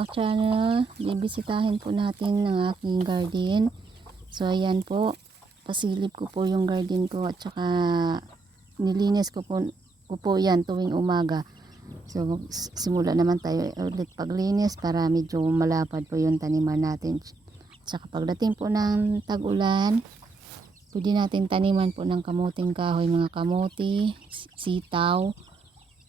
ka-channel, bibisitahin po natin ng aking garden. So ayan po, pasilip ko po yung garden ko at saka nilinis ko po yan tuwing umaga. So simula naman tayo ulit paglinis para medyo malapad po yung taniman natin. At saka pagdating po ng tag-ulan, pwede natin taniman po ng kamuting kahoy, mga kamuti, sitaw,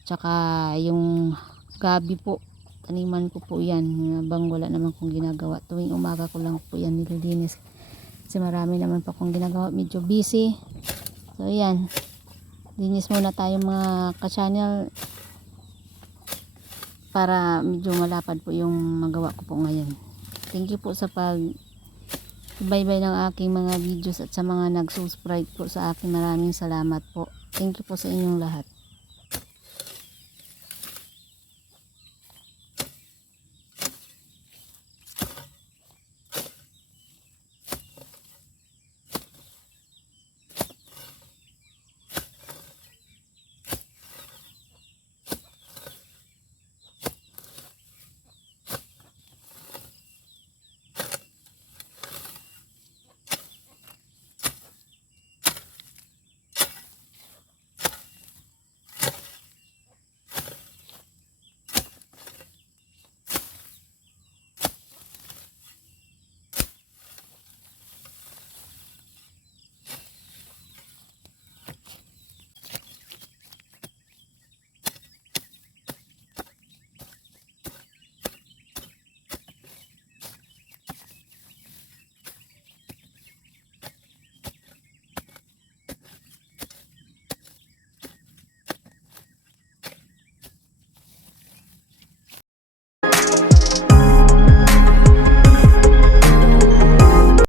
tsaka yung gabi po. Taniman ko po yan habang wala naman kong ginagawa. Tuwing umaga ko lang po yan nililinis. Kasi marami naman pa kong ginagawa. Medyo busy. So yan. Linis muna tayo mga ka-channel para medyo malapad po yung magawa ko po ngayon. Thank you po sa bye-bye ng aking mga videos at sa mga nag-subscribe po sa akin. Maraming salamat po. Thank you po sa inyong lahat.